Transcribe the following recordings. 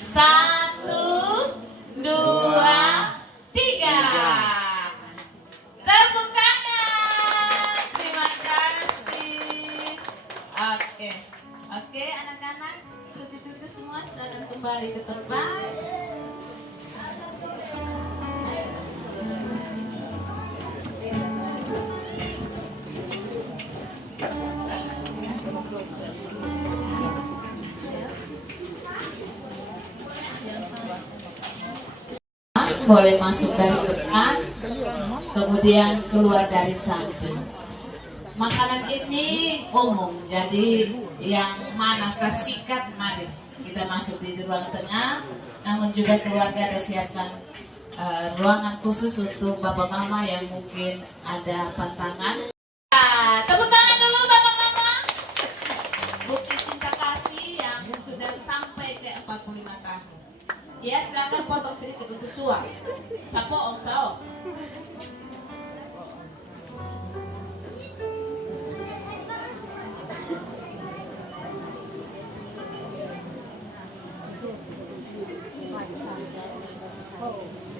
Satu, dua, tiga. Tepuk tangan. Terima kasih. Oke, oke anak-anak, cucu-cucu semua silakan kembali ke tempat. Boleh masuk dari depan, kemudian keluar dari samping. Makanan ini umum, jadi yang mana saya sikat, mari kita masuk di ruang tengah. Namun juga keluarga ada siapkan ruangan khusus untuk bapak mama yang mungkin ada pantangan. Tepuk tangan dulu bapak mama. Bukti cinta kasih yang sudah sampai ke 45 tahun. Ya, silakan potong sedikit untuk suap. Sapo ong sao.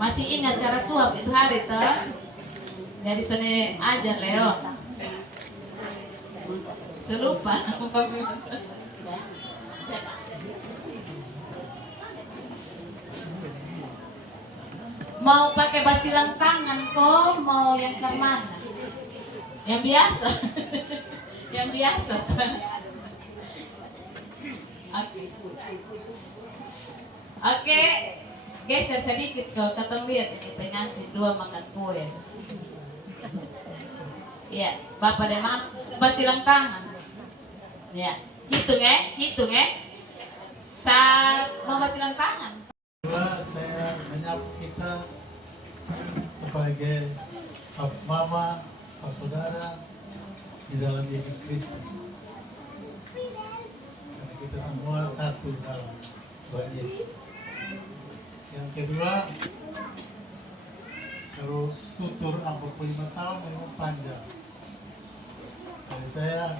Masih ingat cara suap itu hari toh? Jadi sini aja Leo. Selupa. Mau pakai basilan tangan kok, mau yang ke mana? Yang biasa. Yang biasa. Oke. Oke. Geser sedikit kok, kata lihat ini pengantin dua makan kue. Ya, Bapak dan Mama basilan tangan. Ya, hitung Saat mau basilan tangan. Saya menyapa kita sebagai mama, saudara di dalam Yesus Kristus. Karena kita semua satu dalam Tuhan Yesus. Yang kedua, kalau tutur 45 tahun memang panjang. Jadi saya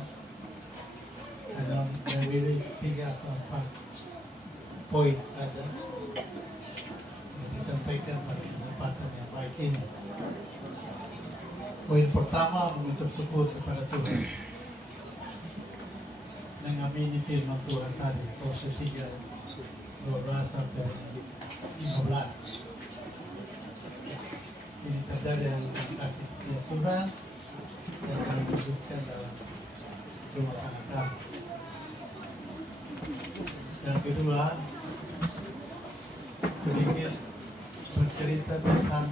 hanya memilih 3 atau 4 poin saja yang disampaikan pada kesempatan yang baik ini. Poin pertama, mengucap syukur kepada Tuhan, mengamini firman Tuhan tadi, Kolose 3:12 sampai 15. Ini terjadi yang kasih setia Tuhan yang akan diwujudkan dalam rumah tangga kami. Yang kedua, sedikit bercerita tentang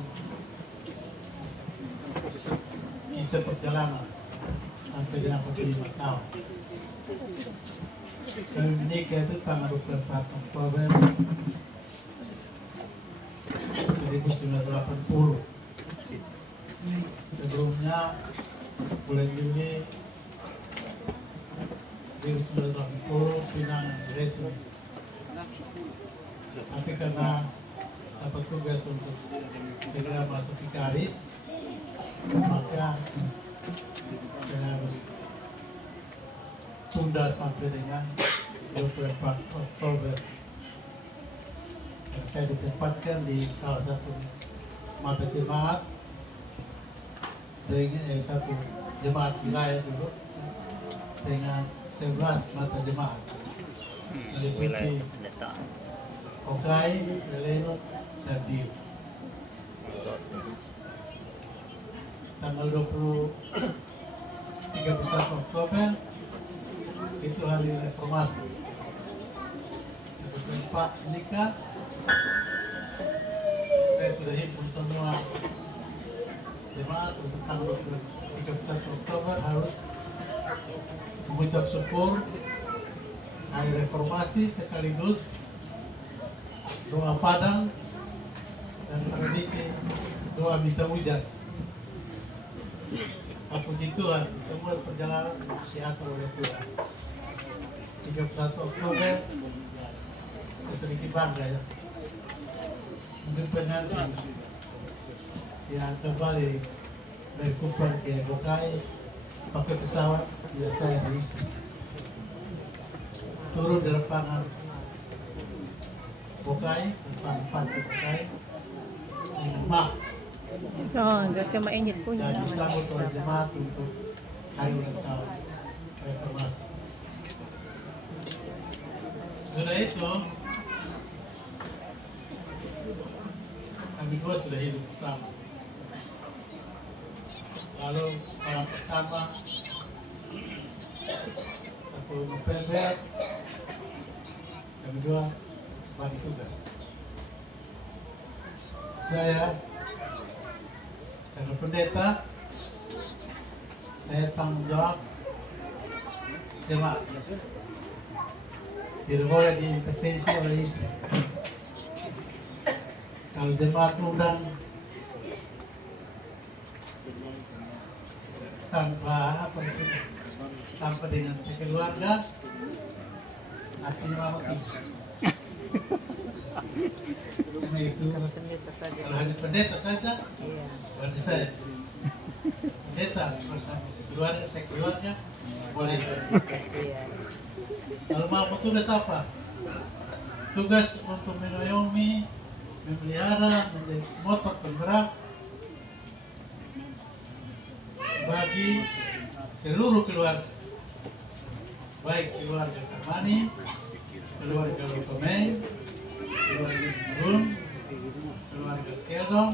kisah perjalanan sampai dengan 45 tahun. Kami menikah itu tanggal 24 Oktober 1980. Sebelumnya bulan Juni 1980 pinangan resmi. Tapi karena dapat tugas untuk segera masuk vikaris, maka saya harus tunda sampai dengan 24 Oktober. Dan saya ditempatkan di salah satu mata jemaat dengan satu jemaat wilayah dulu dengan 11 mata jemaat meliputi Okai, Elenot, dan Dio. Tanggal 31 Oktober itu hari reformasi. Yang keempat menikah, saya sudah himpun semua jemaat untuk tanggal 31 Oktober harus mengucap syukur hari reformasi sekaligus doa padang dan tradisi doa minta hujan. Puji Tuhan, semua perjalanan diatur oleh Tuhan. 31 Oktober saya sedikit bangga ya. Mungkin pengantin yang kembali dari Kupang ke Bokai pakai pesawat, ya saya dan istri turun di lapangan Bokai, pancu Bokai dengan maaf. Oh, berarti mainit po Dan niya. disambut oleh jemaat untuk hari ulang tahun reformasi. Sudah itu, kami dua sudah hidup bersama. Lalu orang pertama 1 November kami dua bagi tugas. Saya karena pendeta, saya tanggung jawab jemaat. Tidak boleh diintervensi oleh istri. Kalau jemaat undang tanpa apa istilah, tanpa dengan sekeluarga, artinya mama tidak. Karena itu, kalau hanya pendeta saja, berarti saya pendeta bersama keluarga, sekeluarga boleh. Kalau mau tugas apa? Tugas untuk mengayomi, memelihara, menjadi motor penggerak bagi seluruh keluarga, baik keluarga Karmani, keluarga Lopemeng, keluarga Gun, keluarga Keldong,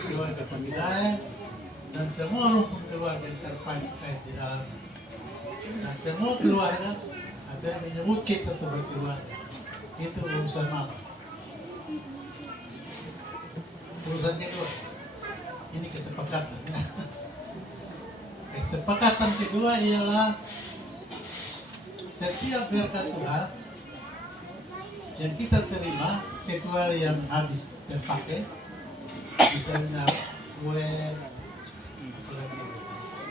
keluarga Pemidaya, dan semua rukun keluarga yang terkait di dalamnya. Dan semua keluarga ada yang menyebut kita sebagai keluarga. Itu urusan mama. Urusan kedua, ini kesepakatan. Kesepakatan kedua ialah setiap berkat Tuhan yang kita terima, kecuali yang habis terpakai, misalnya kue, apalagi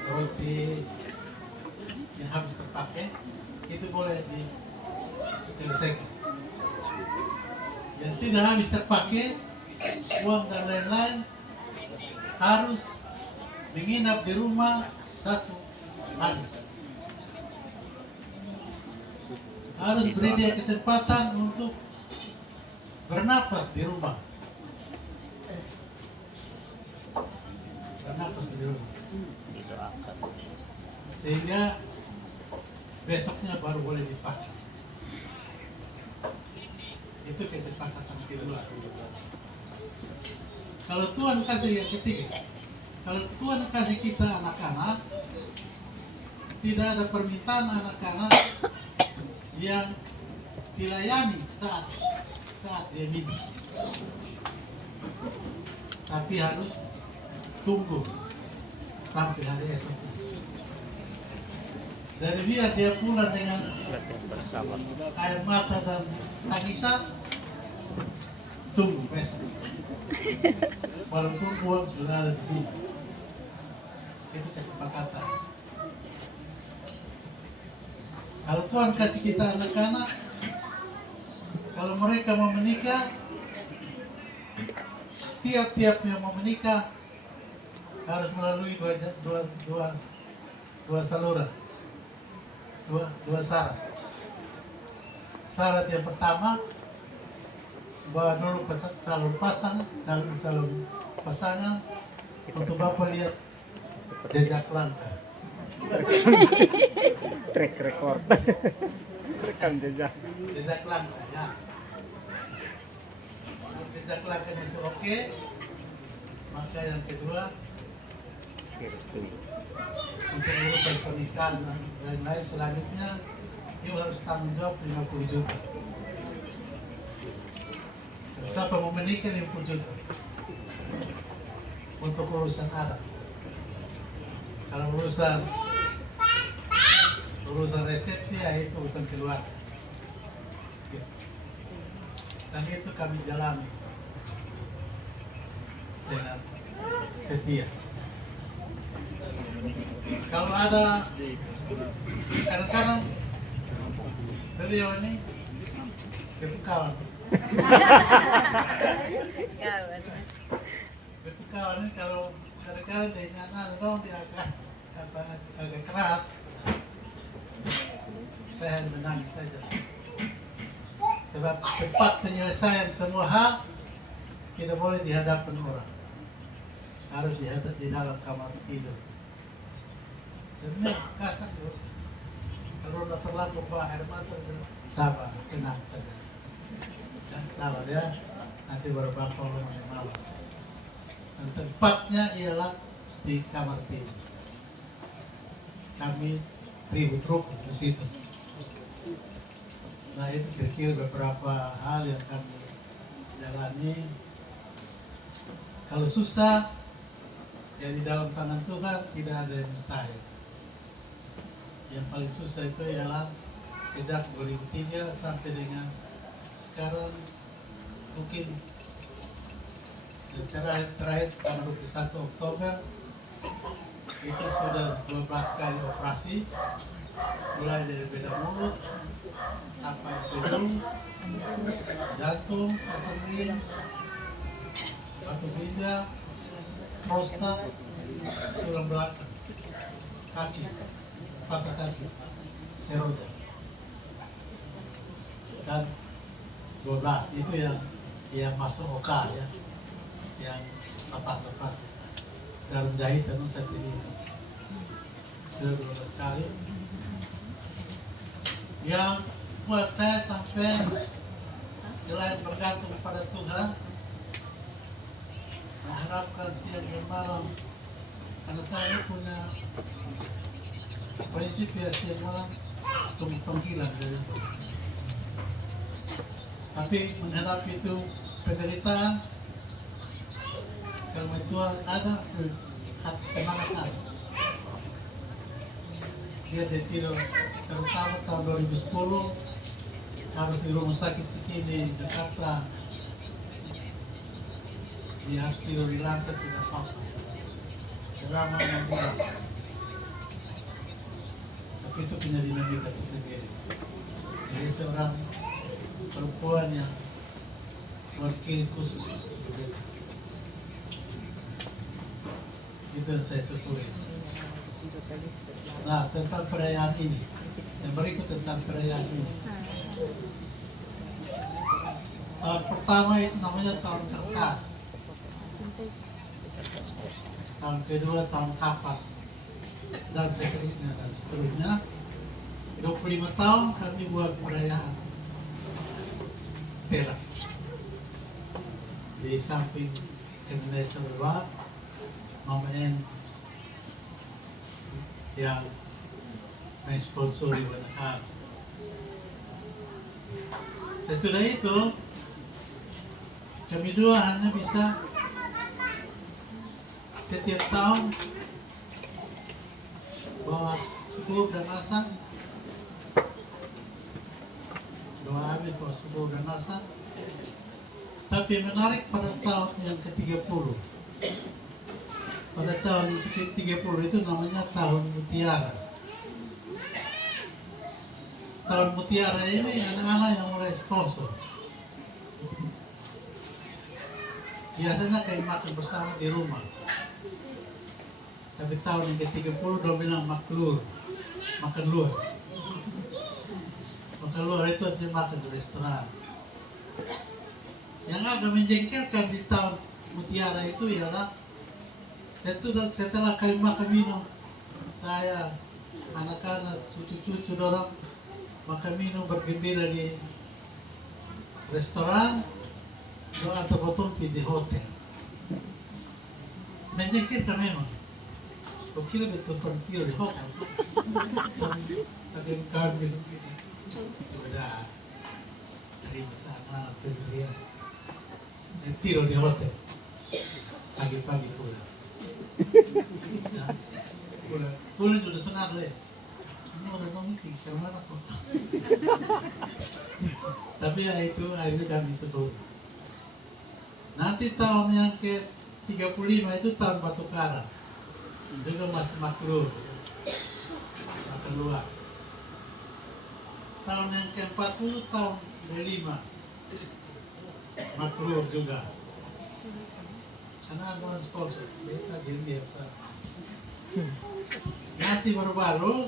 roti yang habis terpakai, itu boleh diselesaikan. Yang tidak habis terpakai, uang dan lain-lain, harus menginap di rumah 1 hari. Harus beri dia kesempatan untuk bernapas di rumah. Bernapas di rumah. Sehingga besoknya baru boleh dipakai. Itu kesepakatan kedua. Kalau Tuhan kasih yang ketiga, kalau Tuhan kasih kita anak-anak, tidak ada permintaan anak-anak yang dilayani saat dia minta, tapi harus tunggu sampai hari esoknya. Jadi biar dia pulang dengan air mata dan tangisan, tunggu besok. Walaupun uang sudah ada di sini. Itu kesepakatan. Kalau Tuhan kasih kita anak-anak, kalau mereka mau menikah, tiap-tiap yang mau menikah harus melalui dua saluran, dua syarat. Syarat yang pertama, bawa dulu calon pasangan untuk Bapak lihat jejak langkah. Track record. Rekam jejak. Jejak langkah, ya. Kalau jejak langkahnya oke, maka yang kedua, untuk urusan pernikahan dan lain-lain selanjutnya, ibu harus tanggung jawab 50 juta. Siapa mau menikah 50 juta untuk urusan adat. Kalau urusan resepsi, ya itu urusan keluarga. Gitu. Dan itu kami jalani dengan setia. Kalau ada kadang-kadang beliau ini kawan. Kawan ini kalau kadang-kadang dia nyanyi dia agak keras, saya hanya menangis saja. Sebab tempat penyelesaian semua hal tidak boleh di hadapan orang, harus di dalam kamar tidur. Dan ini kasar loh. Kalau udah terlalu bawa air mata, sabar, tenang saja. Ya, sabar ya, nanti baru bapak rumahnya malam. Dan tempatnya ialah di kamar tidur. Kami ribut rukun di situ. Nah itu kira-kira beberapa hal yang kami jalani. Kalau susah, ya di dalam tangan Tuhan tidak ada yang mustahil. Yang paling susah itu ialah sejak 2003 sampai dengan sekarang, mungkin terakhir tanggal 21 Oktober kita sudah 12 kali operasi, mulai dari bedah mulut, tapak hidung, jantung, pasang ring, batu ginjal, prostat, tulang belakang, kaki, patah kaki, seroja, dan 12 itu yang masuk OK ya, yang lepas jarum jahit dan sendiri itu sudah 12 kali. Yang buat saya sampai selain bergantung pada Tuhan, mengharapkan siang dan malam, karena saya punya prinsip ya siang malam tunggu panggilan jadi. Tapi menghadapi itu penderitaan, kalau itu ada hati semangat ada. Dia tidur terutama tahun 2010 harus di rumah sakit Cikini, Jakarta. Dia harus tidur di lantai tidak apa-apa selama 6 bulan. Tapi itu punya dinamika tersendiri. Jadi seorang perempuan yang wakil khusus berbeda. Itu yang saya syukuri. Nah, tentang perayaan ini, yang berikut tentang perayaan ini. Tahun pertama itu namanya tahun kertas. Tahun kedua tahun kapas. Dan seterusnya. 25 tahun kami buat perayaan perak. Di samping Indonesia Berbat, Mama N yang mensponsori banyak hal. Dan sudah itu, kami dua hanya bisa setiap tahun bawa subuh dan asar, doa amin bawa subuh dan asar. Tapi menarik pada tahun yang ke-30. Pada tahun ke-30 itu namanya tahun mutiara. Tahun mutiara ini anak-anak yang mulai sponsor. Biasanya kayak makan bersama di rumah. Tapi tahun yang ke-30 dia bilang maklur, makan luar. Makan luar itu artinya makan di restoran. Yang agak menjengkelkan di tahun mutiara itu ialah setelah kami makan minum, saya, anak-anak, cucu-cucu dorang makan minum bergembira di restoran, doa terbotol di hotel. Menjengkelkan memang. Kau kira betul tidur di hotel, tapi kami minum gitu. Sudah dari masa anak pemberian, tidur di hotel, pagi-pagi pulang. Ya, pulang sudah senang deh. Ini orang ngomong ke mana kok? Tapi ya itu akhirnya kami sebut. Nanti tahun yang ke-35 itu tahun Batu Karang. Juga masih maklur, ya. Makan luar. Tahun yang ke-40 tahun 25 maklur juga. Karena ada sponsor, kita biasa. Nanti baru-baru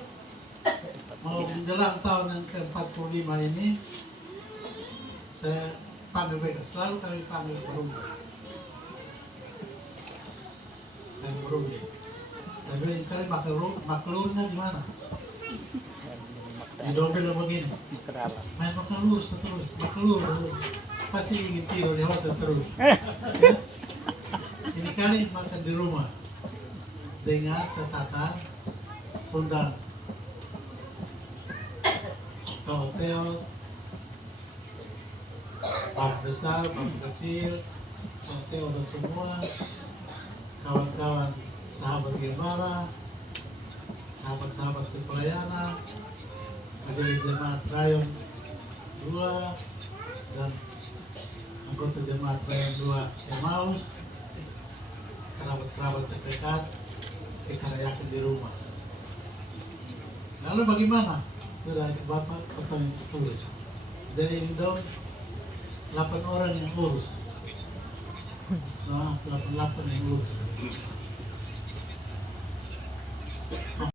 mau menjelang tahun yang ke-45 ini saya panggil mereka, selalu kami panggil berunding. Kami berunding. Saya bilang, kalian maklurnya di mana? Di dompet begini. Ke dalam. Main maklur terus, maklur. Pasti ingin tidur di hotel terus. Ini kali makan di rumah dengan catatan undang ke hotel, bab besar, bab kecil, hotel udah semua, kawan-kawan sahabat Gembala, sahabat-sahabat sepelayanan, majelis jemaat Rayon 2 dan anggota jemaat Rayon 2 Emmaus, kerabat-kerabat terdekat kita rayakan di rumah. Lalu bagaimana? Sudah Bapak potong yang urus. Dari ini dong 8 orang yang urus. Nah, 88 yang urus.